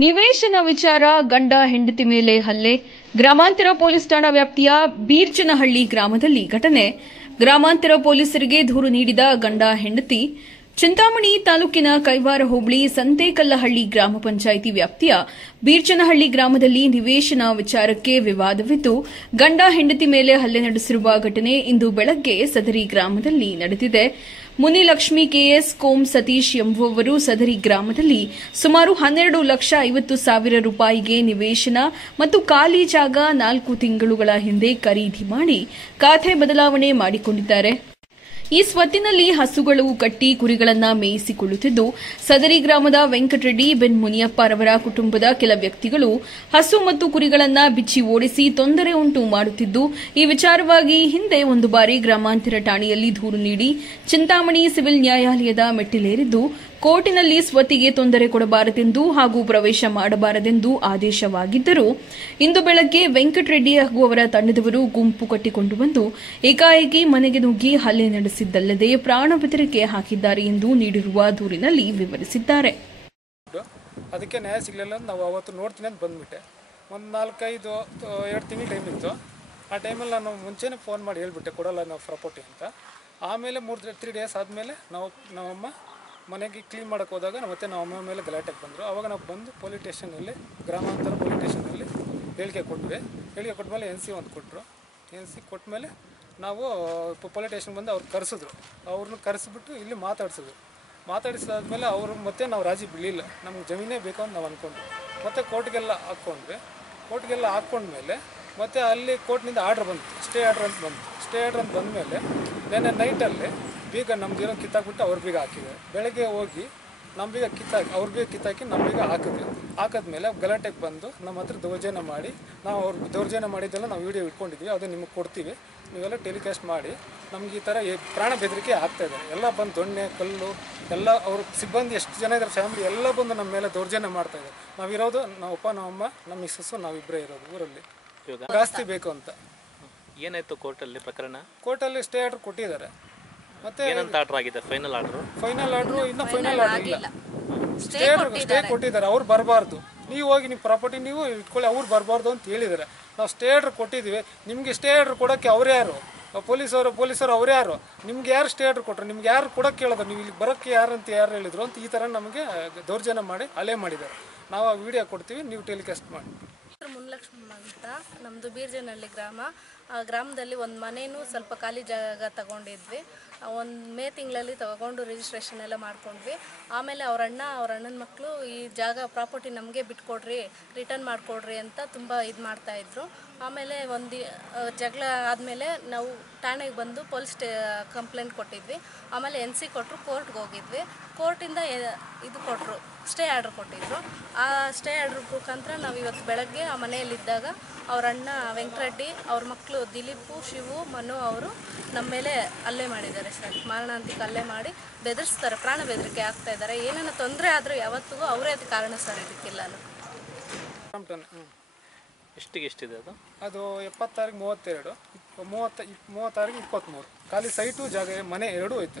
ನಿವೇಶನ ವಿಚಾರ ಗಂಡ ಹೆಂಡತಿ ಮೇಲೆ ಹಲ್ಲೆ. ಗ್ರಾಮಾಂತರ ಪೊಲೀಸ್ ಠಾಣಾ ವ್ಯಾಪ್ತಿಯ ಬೀರ್ಚನಹಳ್ಳಿ ಗ್ರಾಮದಲ್ಲಿ ಘಟನೆ. ಗ್ರಾಮಾಂತರ ಪೊಲೀಸರಿಗೆ ದೂರು ನೀಡಿದ ಗಂಡ ಹೆಂಡತಿ. ಚಿಂತಾಮಣಿ ತಾಲೂಕಿನ ಕೈವಾರ ಹೋಬಳಿ ಸಂತೇಕಲ್ಲಹಳ್ಳಿ ಗ್ರಾಮ ಪಂಚಾಯಿತಿ ವ್ಯಾಪ್ತಿಯ ಬೀರ್ಚನಹಳ್ಳಿ ಗ್ರಾಮದಲ್ಲಿ ನಿವೇಶನ ವಿಚಾರಕ್ಕೆ ವಿವಾದವಿದ್ದು ಗಂಡ ಹೆಂಡತಿ ಮೇಲೆ ಹಲ್ಲೆ ನಡೆಸಿರುವ ಘಟನೆ ಇಂದು ಬೆಳಗ್ಗೆ ಸದರಿ ಗ್ರಾಮದಲ್ಲಿ ನಡೆದಿದೆ. ಮುನಿಲಕ್ಷ್ಮಿ ಕೆಎಸ್, ಕೋಂ ಸತೀಶ್ ಎಂಬುವವರು ಸದರಿ ಗ್ರಾಮದಲ್ಲಿ ಸುಮಾರು 12,50,000 ರೂಪಾಯಿಗೆ ನಿವೇಶನ ಮತ್ತು ಖಾಲಿ ಜಾಗ 4 ತಿಂಗಳುಗಳ ಹಿಂದೆ ಖರೀದಿ ಮಾಡಿ ಖಾತೆ ಬದಲಾವಣೆ ಮಾಡಿಕೊಂಡಿದ್ದಾರೆ. ಈ ಸ್ವತ್ತಿನಲ್ಲಿ ಹಸುಗಳು ಕಟ್ಟಿ ಕುರಿಗಳನ್ನು ಮೇಯಿಸಿಕೊಳ್ಳುತ್ತಿದ್ದು ಸದರಿ ಗ್ರಾಮದ ವೆಂಕಟರೆಡ್ಡಿ ಬೆನ್ ಮುನಿಯಪ್ಪರವರ ಕುಟುಂಬದ ಕೆಲ ವ್ಯಕ್ತಿಗಳು ಹಸು ಮತ್ತು ಕುರಿಗಳನ್ನು ಬಿಚ್ಚಿ ಓಡಿಸಿ ತೊಂದರೆ ಉಂಟು ಮಾಡುತ್ತಿದ್ದು ಈ ವಿಚಾರವಾಗಿ ಹಿಂದೆ ಒಂದು ಬಾರಿ ಗ್ರಾಮಾಂತರ ಠಾಣೆಯಲ್ಲಿ ದೂರು ನೀಡಿ ಚಿಂತಾಮಣಿ ಸಿವಿಲ್ ನ್ಯಾಯಾಲಯದ ಮೆಟ್ಟಿಲೇರಿದ್ದು ಕೋರ್ಟಿನಲ್ಲಿ ಸ್ವತ್ತಿಗೆ ತೊಂದರೆ ಕೊಡಬಾರದೆಂದು ಹಾಗೂ ಪ್ರವೇಶ ಮಾಡಬಾರದೆಂದು ಆದೇಶವಾಗಿದ್ದರೂ ಇಂದು ಬೆಳಗ್ಗೆ ವೆಂಕಟರೆಡ್ಡಿ ಹಾಗೂ ಅವರ ತಂಡದವರು ಗುಂಪು ಕಟ್ಟಿಕೊಂಡು ಬಂದು ಏಕಾಏಕಿ ಮನೆಗೆ ನುಗ್ಗಿ ಹಲ್ಲೆ ನಡೆಸಿದ್ದಲ್ಲದೆ ಪ್ರಾಣ ಬೆದರಿಕೆ ಹಾಕಿದ್ದಾರೆ ಎಂದು ನೀಡಿರುವ ದೂರಿನಲ್ಲಿ ವಿವರಿಸಿದ್ದಾರೆ. ಅದಕ್ಕೆ ನ್ಯಾಯ ಸಿಗಲಿಲ್ಲ. ನಾವು ಅವತ್ತು ನೋಡ್ತೀನಿ ಅಂತ ಬಂದ್ಬಿಟ್ಟೆ. ಒಂದು 2 ತಿಂಗಳು ಟೈಮ್ ಇತ್ತು. ಆ ಟೈಮಲ್ಲಿ ನಾನು ಮುಂಚೆನೇ ಫೋನ್ ಮಾಡಿ ಹೇಳ್ಬಿಟ್ಟೆ ಕೊಡಲ್ಲ ನಾವು ಪ್ರಾಪರ್ಟಿ ಅಂತ. ಆಮೇಲೆ 3 ಡೇಸ್ ಆದಮೇಲೆ ನಮ್ಮಮ್ಮ ಮನೆಗೆ ಕ್ಲೀನ್ ಮಾಡೋಕ್ಕೆ ಹೋದಾಗ ಮತ್ತೆ ನಮ್ಮ ಅಮ್ಮ ಮೇಲೆ ಗಲಾಟೆಗೆ ಬಂದರು. ಆವಾಗ ನಾವು ಬಂದು ಪೊಲೀಸ್ ಸ್ಟೇಷನಲ್ಲಿ ಗ್ರಾಮಾಂತರ ಪೊಲೀಸ್ ಸ್ಟೇಷನಲ್ಲಿ ಹೇಳಿಕೆ ಕೊಟ್ವಿ. ಹೇಳಿಕೆ ಕೊಟ್ಟಮೇಲೆ NC ಒಂದು ಕೊಟ್ಟರು. NC ಕೊಟ್ಟಮೇಲೆ ನಾವು ಪೊಲೀಸ್ ಸ್ಟೇಷನ್ ಬಂದು ಅವ್ರು ಕರೆಸಿದ್ರು. ಅವ್ರನ್ನ ಕರೆಸಿಬಿಟ್ಟು ಇಲ್ಲಿ ಮಾತಾಡಿಸಿದಾದ್ಮೇಲೆ ಅವರು ಮತ್ತೆ ನಾವು ರಾಜಿ ಬೀಳಿಲ್ಲ. ನಮ್ಗೆ ಜಮೀನೇ ಬೇಕು ಅಂತ ನಾವು ಅಂದ್ಕೊಂಡ್ವಿ. ಮತ್ತು ಕೋರ್ಟ್ಗೆಲ್ಲ ಹಾಕ್ಕೊಂಡ್ಮೇಲೆ ಮತ್ತು ಅಲ್ಲಿ ಕೋರ್ಟ್ನಿಂದ ಆರ್ಡ್ರ್ ಬಂತು, ಸ್ಟೇ ಆರ್ಡ್ರ್ ಅಂತ ಬಂದಮೇಲೆ ನೆನ್ನೆ ನೈಟಲ್ಲಿ ಬೀಗ ನಮ್ದು ಇರೋ ಕಿತ್ತಾಕ್ಬಿಟ್ಟು ಅವ್ರ ಬೀಗ ಹಾಕಿದ್ದಾರೆ. ಬೆಳಗ್ಗೆ ಹೋಗಿ ನಮ್ಮ ಬೀಗ ಅವ್ರ ಬೀಗ ಕಿತ್ತಾಕಿ ನಮ್ಮ ಬೀಗ ಹಾಕಿದ್ಮೇಲೆ ಗಲಾಟೆಗೆ ಬಂದು ನಮ್ಮ ಹತ್ರ ದೌರ್ಜನ್ಯ ಮಾಡಿ ನಾವು ಅವ್ರು ದೌರ್ಜನ್ಯ ಮಾಡಿದ್ದೆಲ್ಲ ನಾವು ವೀಡಿಯೋ ಇಟ್ಕೊಂಡಿದ್ವಿ. ಅದು ನಿಮಗೆ ಕೊಡ್ತೀವಿ, ನೀವೆಲ್ಲ ಟೆಲಿಕಾಸ್ಟ್ ಮಾಡಿ. ನಮ್ಗೆ ಈ ಥರ ಪ್ರಾಣ ಬೆದರಿಕೆ ಆಗ್ತಾಯಿದ್ದಾರೆ. ಎಲ್ಲ ಬಂದು ದೊಣ್ಣೆ ಕಲ್ಲು ಎಲ್ಲ ಅವ್ರ ಸಿಬ್ಬಂದಿ ಎಷ್ಟು ಜನ ಇದ್ದಾರೆ ಫ್ಯಾಮಿಲಿ ಎಲ್ಲ ಬಂದು ನಮ್ಮ ಮೇಲೆ ದೌರ್ಜನ್ಯ ಮಾಡ್ತಾಯಿದ್ದಾರೆ. ನಾವಿರೋದು ನಮ್ಮಪ್ಪ ನಮ್ಮಮ್ಮ ನಮ್ಮ ಮಿಸ್ಸಸ್ಸು ನಾವಿಬ್ಬರೇ ಇರೋದು ಊರಲ್ಲಿ. ಜಾಸ್ತಿ ಬೇಕು ಅಂತ. ಏನಾಯ್ತು ಕೋರ್ಟಲ್ಲಿ ಪ್ರಕರಣ? ಕೋರ್ಟಲ್ಲಿ ಸ್ಟೇ ಆರ್ಡರ್ ಕೊಟ್ಟಿದ್ದಾರೆ. ಮತ್ತೆ ಫೈನಲ್ ಆರ್ಡರ್ ಇನ್ನೂ ಫೈನಲ್ ಆರ್ಡರ್ ಇಲ್ಲ. ಸ್ಟೇ ಕೊಟ್ಟಿದ್ದಾರೆ. ಅವ್ರು ಬರಬಾರ್ದು, ನೀವು ಹೋಗಿ ನಿಮ್ಮ ಪ್ರಾಪರ್ಟಿ ನೀವು ಇಟ್ಕೊಳ್ಳಿ, ಅವ್ರು ಬರಬಾರ್ದು ಅಂತ ಹೇಳಿದ್ದಾರೆ. ನಾವು ಸ್ಟೇ ಆರ್ಡರ್ ಕೊಟ್ಟಿದ್ದೀವಿ. ನಿಮಗೆ ಸ್ಟೇ ಆರ್ಡರ್ ಕೊಡೋಕ್ಕೆ ಅವ್ರು ಯಾರು? ಪೊಲೀಸರು ಅವ್ರು ಯಾರು? ನಿಮ್ಗೆ ಯಾರು ಸ್ಟೇ ಆರ್ಡರ್ ಕೊಟ್ಟರು? ನಿಮ್ಗೆ ಯಾರು ಕೊಡೋಕ್ಕೆ ಕೇಳೋದು? ನೀವು ಇಲ್ಲಿ ಬರೋಕ್ಕೆ ಯಾರು ಹೇಳಿದ್ರು ಅಂತ ಈ ಥರ ನಮಗೆ ದೌರ್ಜನ್ಯ ಮಾಡಿ ಹಲ್ಲೆ ಮಾಡಿದ್ದಾರೆ. ನಾವು ಆ ವಿಡಿಯೋ ಕೊಡ್ತೀವಿ, ನೀವು ಟೆಲಿಕಾಸ್ಟ್ ಮಾಡಿ. ಮುನಿಲಕ್ಷ್ಮಿ ಅಂತ ನಮ್ಮದು ಬೀರ್ಜನಹಳ್ಳಿ ಗ್ರಾಮ. ಆ ಗ್ರಾಮದಲ್ಲಿ ಒಂದು ಮನೇನೂ ಸ್ವಲ್ಪ ಖಾಲಿ ಜಾಗ ತಗೊಂಡಿದ್ವಿ. ಒಂದು ಮೇ ತಿಂಗಳಲ್ಲಿ ತಗೊಂಡು ರಿಜಿಸ್ಟ್ರೇಷನ್ ಎಲ್ಲ ಮಾಡ್ಕೊಂಡ್ವಿ. ಆಮೇಲೆ ಅವ್ರ ಅಣ್ಣನ ಮಕ್ಕಳು ಈ ಜಾಗ ಪ್ರಾಪರ್ಟಿ ನಮಗೆ ಬಿಟ್ಕೊಡ್ರಿ, ರಿಟರ್ನ್ ಮಾಡಿಕೊಡ್ರಿ ಅಂತ ತುಂಬ ಇದು ಮಾಡ್ತಾಯಿದ್ರು. ಆಮೇಲೆ ಒಂದು ಜಗಳ ಆದಮೇಲೆ ನಾವು ಠಾಣೆಗೆ ಬಂದು ಪೊಲೀಸ್ ಕಂಪ್ಲೇಂಟ್ ಕೊಟ್ಟಿದ್ವಿ. ಆಮೇಲೆ NC ಕೊಟ್ಟರು, ಕೋರ್ಟ್ಗೆ ಹೋಗಿದ್ವಿ. ಕೋರ್ಟಿಂದ ಇದು ಕೊಟ್ಟರು, ಸ್ಟೇ ಆರ್ಡ್ರ್ ಕೊಟ್ಟಿದ್ರು. ಆ ಸ್ಟೇ ಆರ್ಡ್ರ್ ಮುಖಾಂತರ ನಾವು ಇವತ್ತು ಬೆಳಗ್ಗೆ ಆ ಮನೆಯಲ್ಲಿದ್ದಾಗ ಅವ್ರ ಅಣ್ಣ ವೆಂಕಟರೆಡ್ಡಿ, ಅವ್ರ ಮಕ್ಕಳು ದಿಲೀಪು, ಶಿವು, ಮನು ಅವರು ನಮ್ಮ ಮೇಲೆ ಹಲ್ಲೆ ಮಾಡಿದ್ದಾರೆ ಸರ್. ಮಾರಣಾಂತಿಕ ಹಲ್ಲೆ ಮಾಡಿ ಬೆದರಿಸ್ತಾರೆ, ಪ್ರಾಣ ಬೆದರಿಕೆ ಆಗ್ತಾ ಇದ್ದಾರೆ. ಏನೇನೋ ತೊಂದರೆ ಆದರೂ ಯಾವತ್ತಿಗೂ ಅವರೇ ಅದು ಕಾರಣ ಸರ್ ಇದಕ್ಕಿಲ್ಲ. ಎಷ್ಟಿದೆ ಅದು? ಅದು 70 32 30 23 ಖಾಲಿ ಸೈಟು ಜಾಗ ಮನೆ ಎರಡೂ ಐತೆ.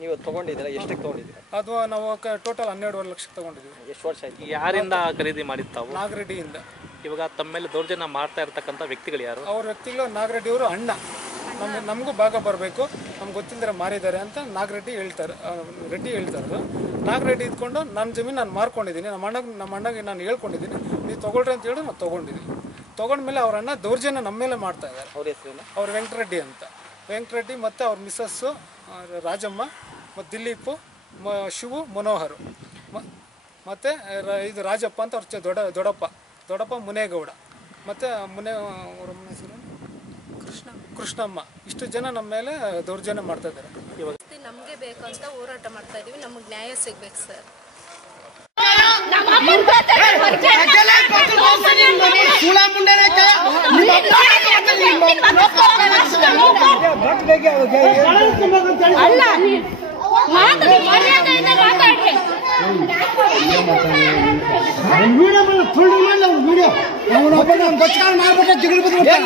ನೀವು ತಗೊಂಡಿದ್ದೀರಾ? ಎಷ್ಟಕ್ಕೆ ತಗೊಂಡಿದ್ದೀರಾ? ಅದು ನಾವು ಟೋಟಲ್ 12.5 ಲಕ್ಷಕ್ಕೆ ತಗೊಂಡಿದ್ದೀವಿ. ಎಷ್ಟು ವರ್ಷ ಆಯ್ತು? ಯಾರಿಂದ ಖರೀದಿ ಮಾಡಿರ್ತಾವು? ನಾಗರೆಡ್ಡಿಯಿಂದ. ಇವಾಗ ತಮ್ಮ ಮೇಲೆ ದೌರ್ಜನ್ಯ ಮಾಡ್ತಾ ಇರ್ತಕ್ಕಂಥ ವ್ಯಕ್ತಿಗಳು ಯಾರು? ಅವ್ರ ವ್ಯಕ್ತಿಗಳು ನಾಗರೆಡ್ಡಿ ಅವರು ಅಣ್ಣ. ನಮಗೂ ಭಾಗ ಬರಬೇಕು, ನಮ್ಗೆ ಗೊತ್ತಿಲ್ಲದ್ರೆ ಮಾರಿದ್ದಾರೆ ಅಂತ ರೆಡ್ಡಿ ಹೇಳ್ತಾರೆ. ನಾಗರೆಡ್ಡಿ ಇದ್ಕೊಂಡು ನನ್ನ ಜಮೀನು ನಾನು ಮಾರ್ಕೊಂಡಿದ್ದೀನಿ, ನಮ್ಮ ಅಣ್ಣಗೆ ನಾನು ಹೇಳ್ಕೊಂಡಿದ್ದೀನಿ, ನೀವು ತೊಗೊಳ್ರಿ ಅಂತ ಹೇಳಿ ನಾವು ತೊಗೊಂಡಿದ್ದೀನಿ. ತೊಗೊಂಡ್ಮೇಲೆ ಅವ್ರ ಅಣ್ಣ ದೌರ್ಜನ್ಯ ನಮ್ಮ ಮೇಲೆ ಮಾಡ್ತಾ ಇದ್ದಾರೆ. ಅವ್ರ ಹೆಸರು? ಅವ್ರು ವೆಂಕಟರೆಡ್ಡಿ ಮತ್ತು ಅವ್ರ ಮಿಸ್ಸಸ್ಸು ರಾಜಮ್ಮ ಮತ್ತು ದಿಲೀಪು, ಶಿವು, ಮನೋಹರು ಮತ್ತು ಇದು ರಾಜಪ್ಪ ಅಂತ ಅವ್ರ ದೊಡ್ಡಪ್ಪ ಮುನೇಗೌಡ ಮತ್ತು ಅವ್ರ ಹೆಸರು ಕೃಷ್ಣಮ್ಮ. ಇಷ್ಟು ಜನ ನಮ್ಮ ಮೇಲೆ ದೌರ್ಜನ್ಯ ಮಾಡ್ತಾ ಇದ್ದಾರೆ. ನಮಗೆ ಬೇಕು ಅಂತ ಹೋರಾಟ ಮಾಡ್ತಾ ಇದೀವಿ. ನಮಗೆ ನ್ಯಾಯ ಸಿಗ್ಬೇಕು ಸರ್.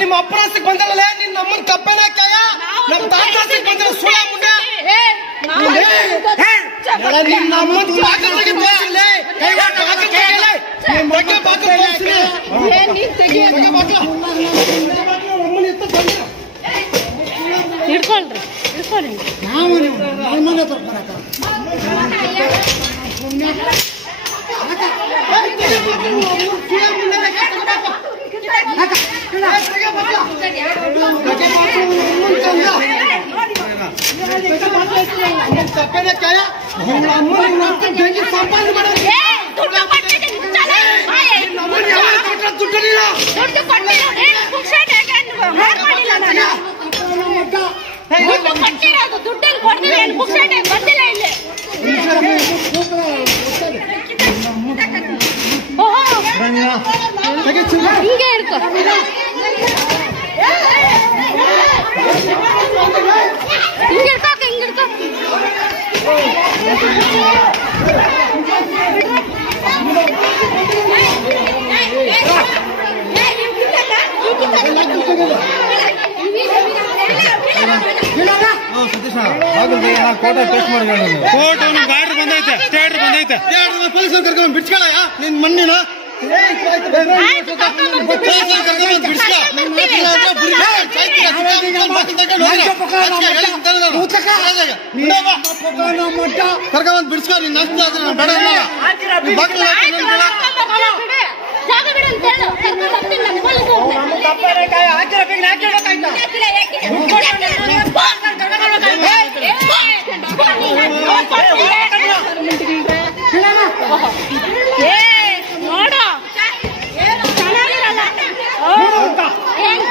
ನಿಮ್ಮ ಅಪ್ರಾಸಕ್ಕೆ ಬಂದಲ್ಲ, ನಿನ್ನ ನಮ್ಮನ್ನ ಕಪ್ಪನಾಕ್ಯಾಯ, ನಮ್ಮ ತಾತಾಸಕ್ಕೆ ಬಂದಲ್ಲ ಸುಳ ಮುಂಡೆ ನಿನ್ನ ನಮ್ಮನ್ನ ಕೈ ಹಿಡ್ಕೊಳ್ರಿ ದುಡ್ಡಲ್ಲಿ ಕೊಡ್ತೀವಿ ಬಂದಿಲ್ಲ ಇಲ್ಲಿ ಹಿಂಗೆ ಹಿಡ್ಕೊ ಪೊಲೀಸರು ಕರ್ಕೊಂಡು ಬಿಡ್ಸ್ಕೊಳ್ಳ ನಿನ್ ಮಣ್ಣಿನ ಕರ್ಕೊಂಡ್ ಬಿಡ್ಸ್ಕೊ ನಿನ್ನ ಬೇಡ